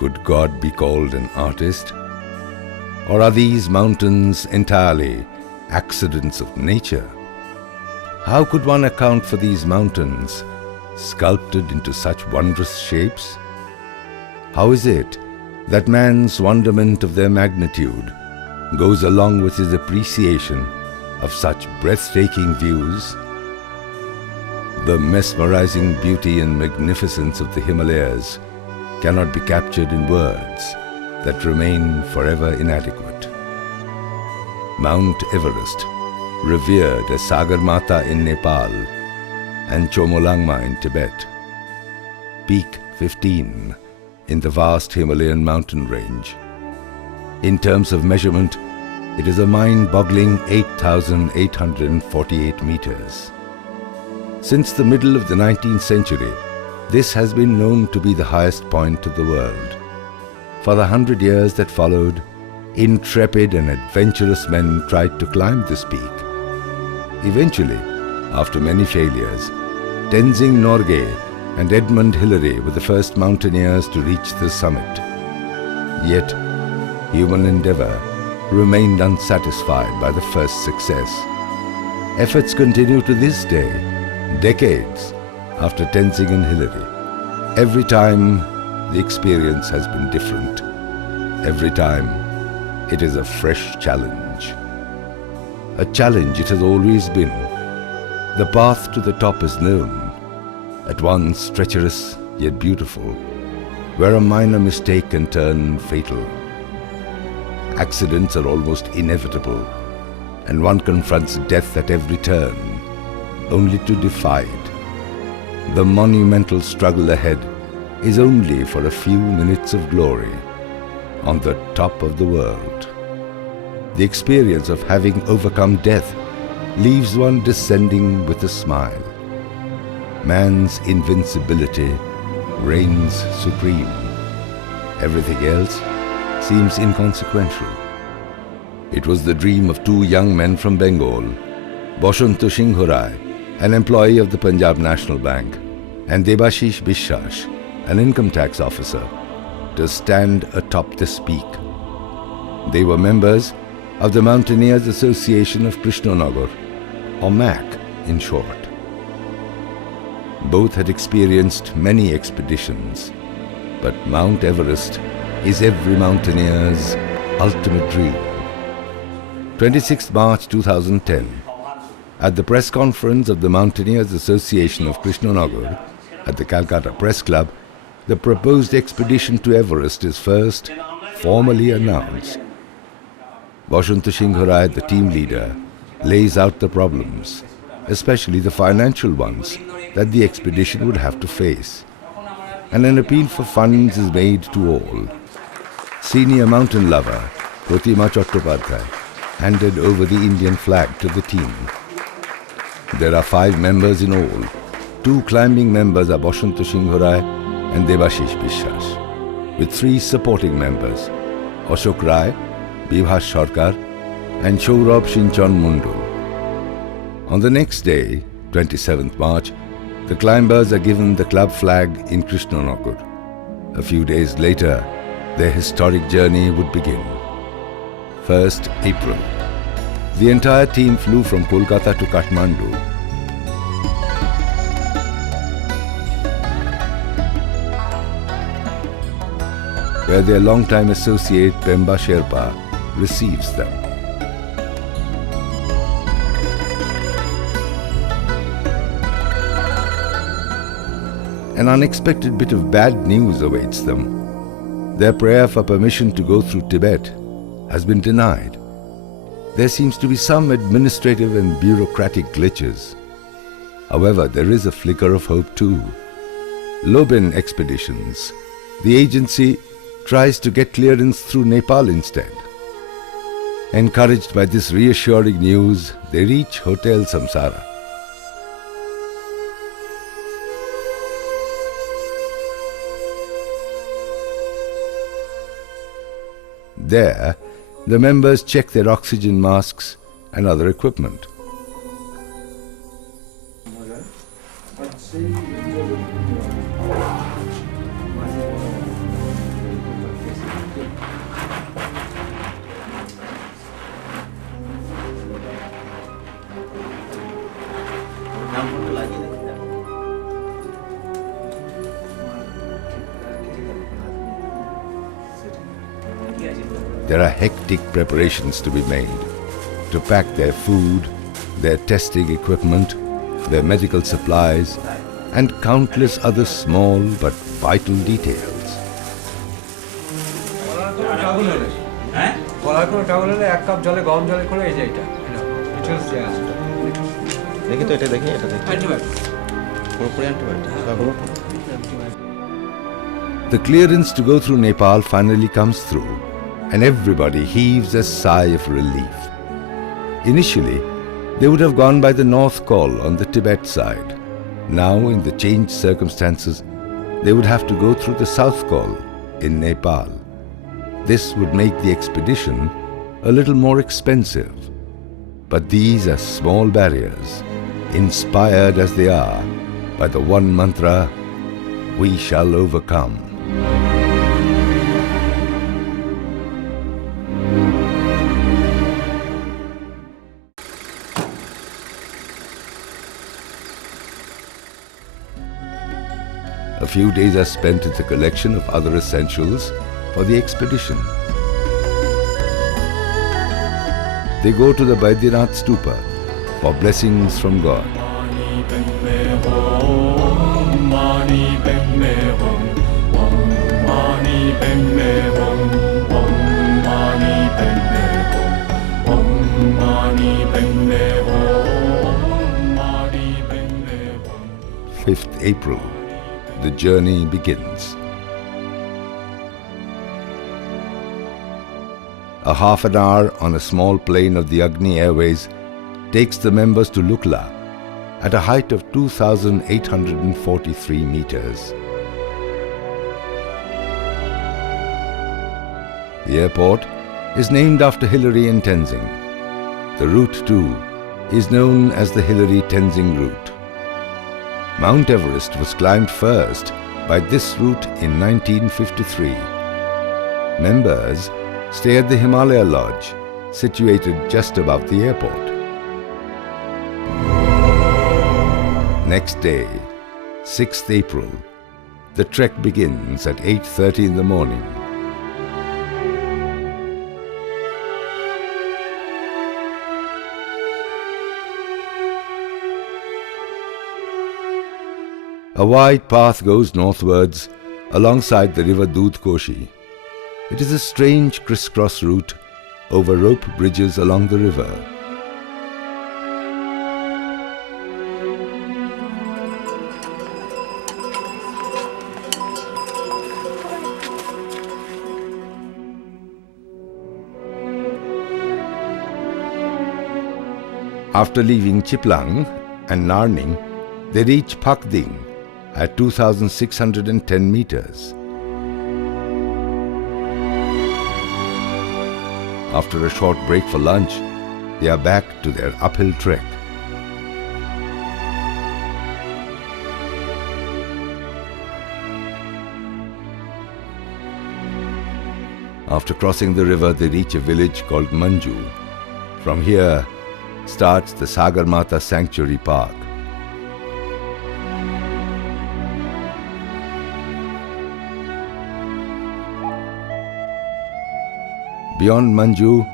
Could God be called an artist? Or are these mountains entirely accidents of nature? How could one account for these mountains sculpted into such wondrous shapes? How is it that man's wonderment of their magnitude goes along with his appreciation of such breathtaking views? The mesmerizing beauty and magnificence of the Himalayas cannot be captured in words that remain forever inadequate. Mount Everest, revered as Sagarmata in Nepal and Chomolungma in Tibet, Peak 15 in the vast Himalayan mountain range. In terms of measurement, it is a mind-boggling 8,848 meters. Since the middle of the 19th century, this has been known to be the highest point of the world. For the 100 years that followed, intrepid and adventurous men tried to climb this peak. Eventually, after many failures, Tenzing Norgay and Edmund Hillary were the first mountaineers to reach the summit. Yet, human endeavor remained unsatisfied by the first success. Efforts continue to this day, decades after Tenzing and Hillary. Every time, the experience has been different. Every time, it is a fresh challenge. A challenge it has always been. The path to the top is known, at once treacherous yet beautiful, where a minor mistake can turn fatal. Accidents are almost inevitable, and one confronts death at every turn, only to defy it. The monumental struggle ahead is only for a few minutes of glory on the top of the world. The experience of having overcome death leaves one descending with a smile. Man's invincibility reigns supreme. Everything else seems inconsequential. It was the dream of two young men from Bengal, Boshanto Singh Rai, an employee of the Punjab National Bank, and Debasish Biswas, an income tax officer, to stand atop this peak. They were members of the Mountaineers Association of Krishnanagar, or MAC in short. Both had experienced many expeditions, but Mount Everest is every mountaineer's ultimate dream. 26 March 2010, at the press conference of the Mountaineers Association of Krishnanagar at the Calcutta Press Club, the proposed expedition to Everest is first formally announced. Boshanto Singh Rai, the team leader, lays out the problems, especially the financial ones, that the expedition would have to face. And an appeal for funds is made to all. Senior mountain lover Pratima Chattopadhyay handed over the Indian flag to the team. There are 5 members in all. 2 climbing members are Boshanto Singh Rai and Debasish Biswas, with 3 supporting members, Ashok Rai, Bibhas Sarkar and Shourabh Shinchon Mundul. On the next day, 27th March, the climbers are given the club flag in Krishnanagar. A few days later, their historic journey would begin. 1st April. The entire team flew from Kolkata to Kathmandu. Where their longtime associate Pemba Sherpa receives them. An unexpected bit of bad news awaits them. Their prayer for permission to go through Tibet has been denied. There seems to be some administrative and bureaucratic glitches. However, there is a flicker of hope too. Loben Expeditions, the agency, tries to get clearance through Nepal instead. Encouraged by this reassuring news, they reach Hotel Samsara. There, the members check their oxygen masks and other equipment. There are hectic preparations to be made to pack their food, their testing equipment, their medical supplies, and countless other small but vital details. The clearance to go through Nepal finally comes through, and everybody heaves a sigh of relief. Initially, they would have gone by the North Col on the Tibet side. Now, in the changed circumstances, they would have to go through the South Col in Nepal. This would make the expedition a little more expensive. But these are small barriers, inspired as they are by the one mantra, "We shall overcome." A few days are spent in the collection of other essentials for the expedition. They go to the Baidyanath Stupa for blessings from God. April, the journey begins. A half an hour on a small plane of the Agni Airways takes the members to Lukla at a height of 2,843 meters. The airport is named after Hillary and Tenzing. The route too is known as the Hillary-Tenzing route. Mount Everest was climbed first by this route in 1953. Members stay at the Himalaya Lodge, situated just above the airport. Next day, 6th April, the trek begins at 8:30 in the morning. A wide path goes northwards alongside the river Dudh Koshi. It is a strange crisscross route over rope bridges along the river. After leaving Chiplang and Narning, they reach Phakding at 2,610 meters. After a short break for lunch, they are back to their uphill trek. After crossing the river, they reach a village called Manju. From here starts the Sagarmata Sanctuary Park. Beyond Manju,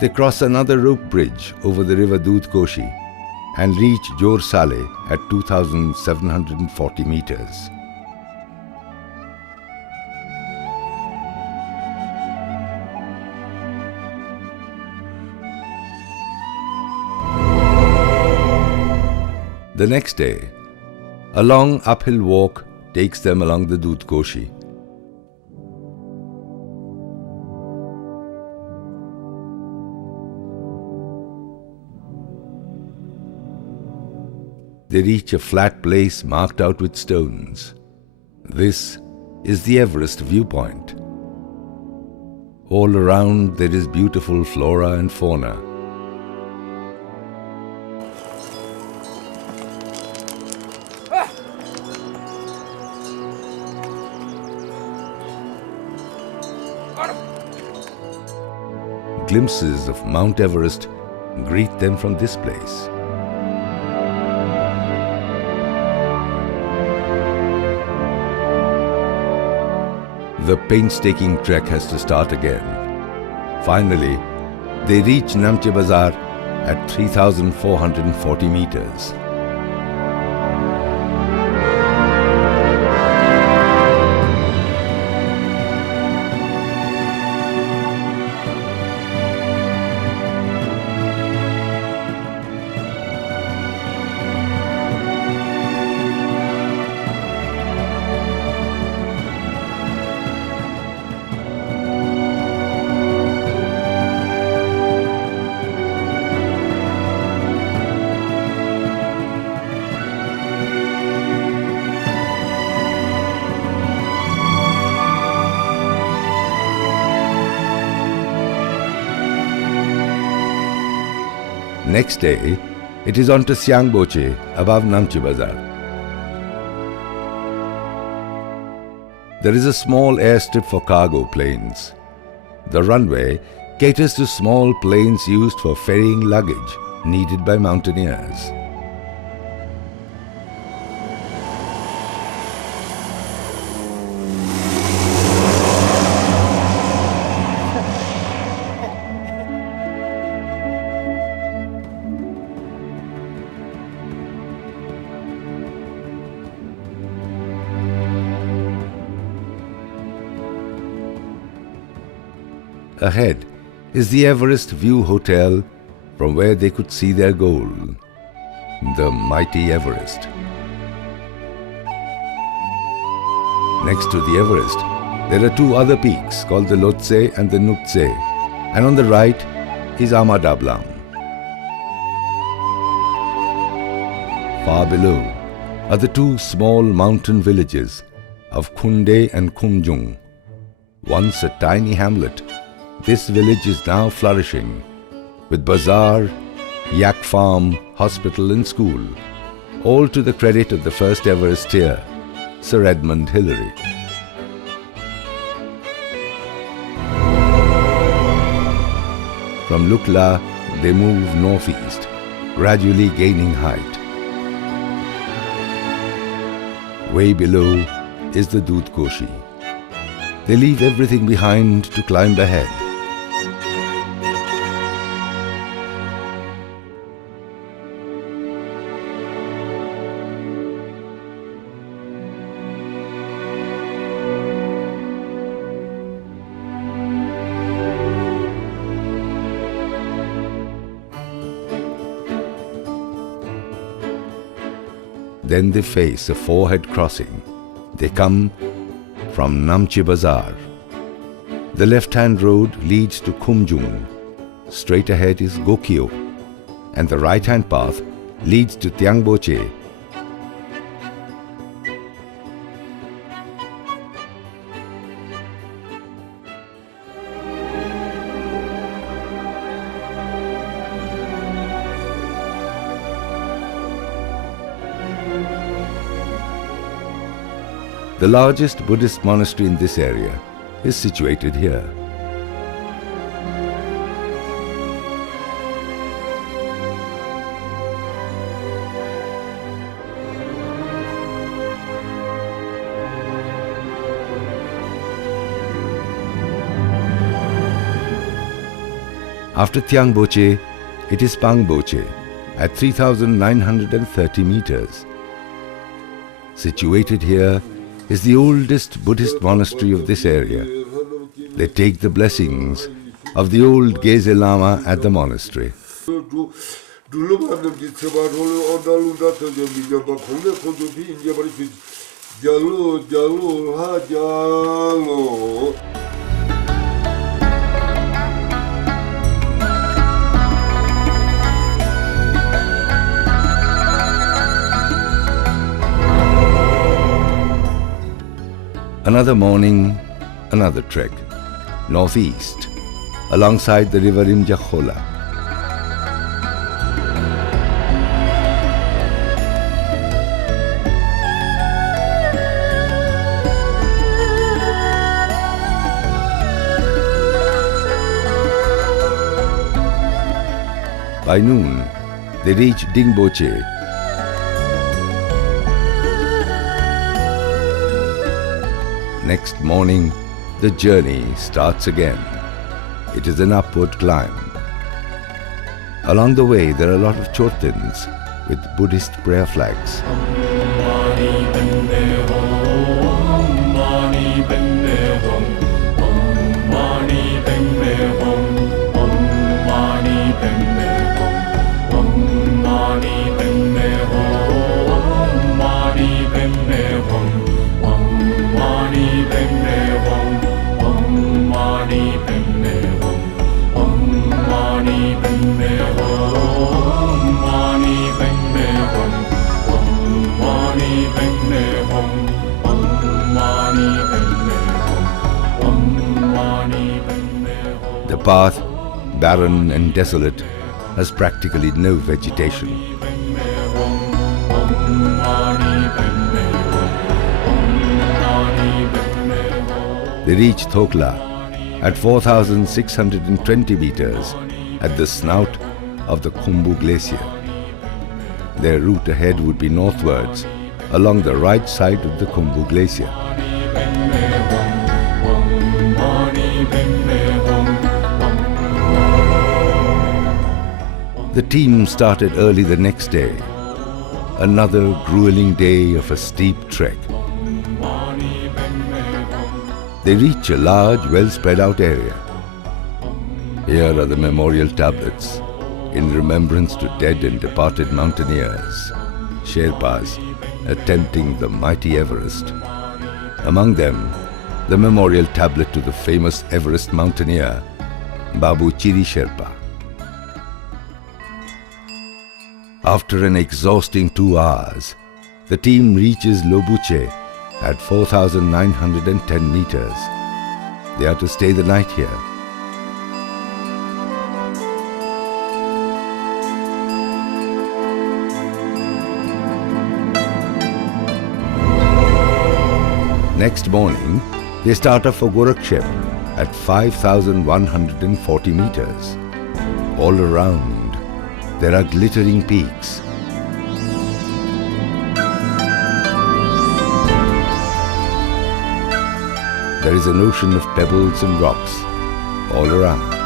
they cross another rope bridge over the river Dudh Koshi and reach Jor Sale at 2,740 meters. The next day, a long uphill walk takes them along the Dudh Koshi. They reach a flat place marked out with stones. This is the Everest viewpoint. All around there is beautiful flora and fauna. Glimpses of Mount Everest greet them from this place. the painstaking trek has to start again. Finally, they reach Namche Bazar at 3,440 meters. Next day, it is on to Siangboche above Namche Bazar. There is a small airstrip for cargo planes. The runway caters to small planes used for ferrying luggage needed by mountaineers. Ahead is the Everest View Hotel, from where they could see their goal, the mighty Everest. Next to the Everest, there are two other peaks called the Lhotse and the Nutse, and on the right is Amadablam. Far below are the two small mountain villages of Khunde and Khumjung. Once a tiny hamlet, this village is now flourishing, with bazaar, yak farm, hospital and school, all to the credit of the first Everestier, Sir Edmund Hillary. From Lukla, they move northeast, gradually gaining height. Way below is the Dudkoshi. They leave everything behind to climb ahead. Then they face a four-head crossing. They come from Namche Bazar. The left-hand road leads to Khumjung. Straight ahead is Gokyo, and the right-hand path leads to Tiangboche. The largest Buddhist monastery in this area is situated here. After Tiangboche, it is Pangboche at 3,930 meters. Situated here is the oldest Buddhist monastery of this area. They take the blessings of the old Geze Lama at the monastery. Another morning, another trek, northeast, alongside the river Imjakhola. By noon, they reach Dingboche. Next morning, The journey starts again. It is an upward climb. Along the way, there are a lot of chortins with Buddhist prayer flags. The path, barren and desolate, has practically no vegetation. They reach Thokla at 4,620 meters at the snout of the Khumbu Glacier. Their route ahead would be northwards along the right side of the Khumbu Glacier. The team started early the next day, another grueling day of a steep trek. They reach a large, well spread out area. Here are the memorial tablets in remembrance to dead and departed mountaineers, Sherpas, attempting the mighty Everest. Among them, the memorial tablet to the famous Everest mountaineer, Babu Chiri Sherpa. After an exhausting 2 hours, the team reaches Lobuche at 4,910 meters. They are to stay the night here. Next morning, they start off for Gorakshep at 5,140 meters. All around, there are glittering peaks. There is an ocean of pebbles and rocks all around.